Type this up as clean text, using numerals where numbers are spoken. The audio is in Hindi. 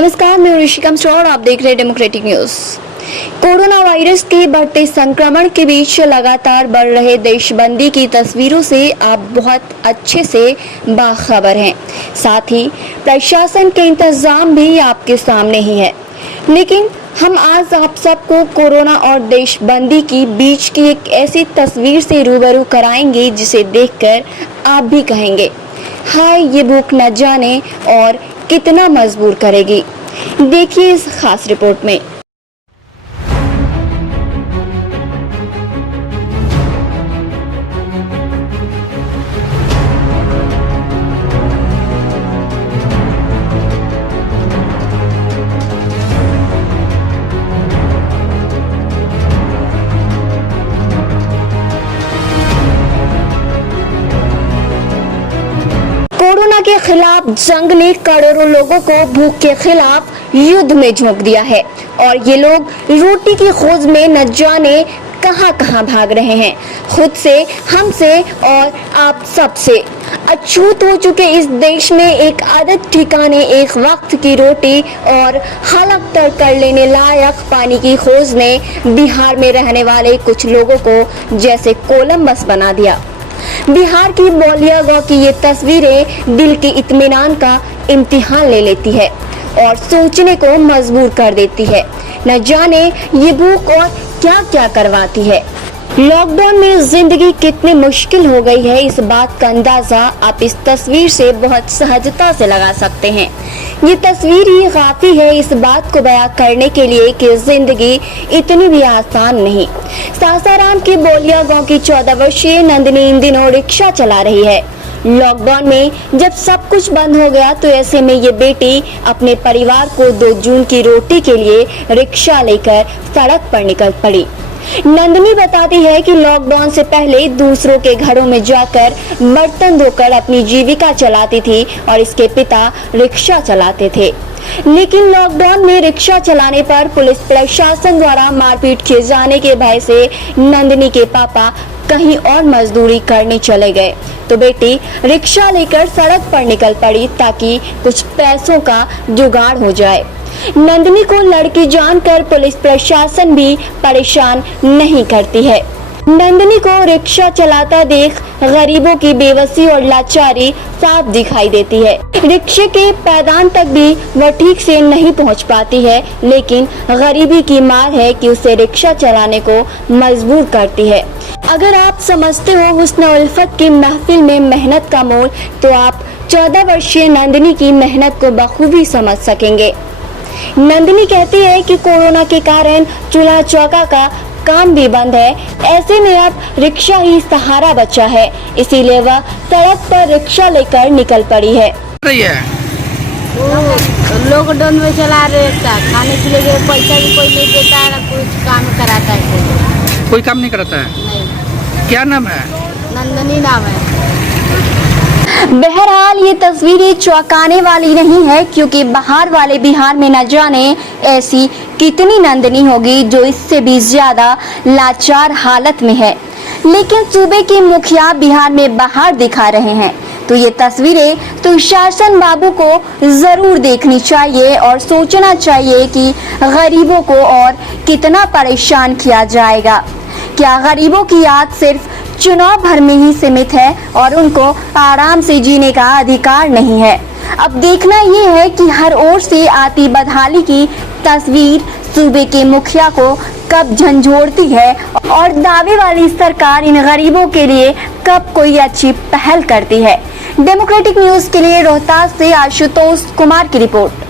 नमस्कार, मैं ऋषिका मिश्रा और आप देख रहे हैं डेमोक्रेटिक न्यूज। कोरोना वायरस के बढ़ते संक्रमण के बीच लगातार बढ़ रहे देशबंदी की तस्वीरों से आप बहुत अच्छे से बाखबर हैं। साथ ही प्रशासन के इंतजाम भी आपके सामने ही है। लेकिन हम आज आप सबको कोरोना और देशबंदी की बीच की एक ऐसी तस्वीर से रूबरू कराएंगे जिसे देखकर आप भी कहेंगे, हाय ये भूख न जाने और कितना मजबूर करेगी। देखिए इस खास रिपोर्ट में। कोरोना के खिलाफ जंग ने करोड़ों लोगों को भूख के खिलाफ युद्ध में झोंक दिया है और ये लोग रोटी की खोज में न जाने कहां भाग रहे हैं। खुद से, हमसे और आप सबसे अछूत हो चुके इस देश में एक आदत ठिकाने एक वक्त की रोटी और हलक तर कर लेने लायक पानी की खोज ने बिहार में रहने वाले कुछ लोगों को जैसे कोलंबस बना दिया। बिहार की बौलिया गांव की ये तस्वीरें दिल के इत्मीनान का इम्तिहान ले लेती है और सोचने को मजबूर कर देती है। न जाने ये भूख और क्या क्या करवाती है। लॉकडाउन में जिंदगी कितनी मुश्किल हो गई है, इस बात का अंदाजा आप इस तस्वीर से बहुत सहजता से लगा सकते हैं। ये तस्वीर ही काफी है इस बात को बयां करने के लिए कि जिंदगी इतनी भी आसान नहीं। सासाराम के बौलिया गांव की 14 वर्षीय नंदिनी इन दिनों रिक्शा चला रही है। लॉकडाउन में जब सब कुछ बंद हो गया तो ऐसे में ये बेटी अपने परिवार को 2 जून की रोटी के लिए रिक्शा लेकर सड़क पर निकल पड़ी। नंदिनी बताती है कि लॉकडाउन से पहले दूसरों के घरों में जाकर बर्तन धोकर अपनी जीविका चलाती थी और इसके पिता रिक्शा चलाते थे। लेकिन लॉकडाउन में रिक्शा चलाने पर पुलिस प्रशासन द्वारा मारपीट किए जाने के भय से नंदिनी के पापा कहीं और मजदूरी करने चले गए तो बेटी रिक्शा लेकर सड़क पर निकल पड़ी ताकि कुछ पैसों का जुगाड़ हो जाए। नंदिनी को लड़की जानकर पुलिस प्रशासन भी परेशान नहीं करती है। नंदिनी को रिक्शा चलाता देख गरीबों की बेबसी और लाचारी साफ दिखाई देती है। रिक्शे के पैदान तक भी वह ठीक से नहीं पहुंच पाती है, लेकिन गरीबी की मार है कि उसे रिक्शा चलाने को मजबूर करती है। अगर आप समझते हो हुस्न और उल्फत की महफिल में मेहनत का मोल, तो आप 14 वर्षीय नंदिनी की मेहनत को बखूबी समझ सकेंगे। नंदिनी कहती है कि कोरोना के कारण चूल्हा चौका का काम भी बंद है, ऐसे में अब रिक्शा ही सहारा बचा है, इसीलिए वह सड़क पर रिक्शा लेकर निकल पड़ी है। लॉकडाउन में चला रिक्शा, खाने के लिए पैसा भी कोई नहीं देता है, कुछ काम कराता है। कोई काम नहीं कराता है? नहीं। क्या नाम है? नंदिनी नाम है। बहरहाल ये तस्वीरें चौंकाने वाली नहीं है, क्योंकि बाहर वाले बिहार में न जाने ऐसी कितनी नंदिनी होगी जो इससे भी ज्यादा लाचार हालत में है। लेकिन सूबे के मुखिया बिहार में बाहर दिखा रहे हैं, तो ये तस्वीरें तो शासन बाबू को जरूर देखनी चाहिए और सोचना चाहिए कि गरीबों को और कितना परेशान किया जाएगा। क्या गरीबों की याद सिर्फ चुनाव भर में ही सीमित है और उनको आराम से जीने का अधिकार नहीं है? अब देखना ये है कि हर ओर से आती बदहाली की तस्वीर सूबे के मुखिया को कब झंझोड़ती है और दावे वाली सरकार इन गरीबों के लिए कब कोई अच्छी पहल करती है। डेमोक्रेटिक न्यूज के लिए रोहतास से आशुतोष कुमार की रिपोर्ट।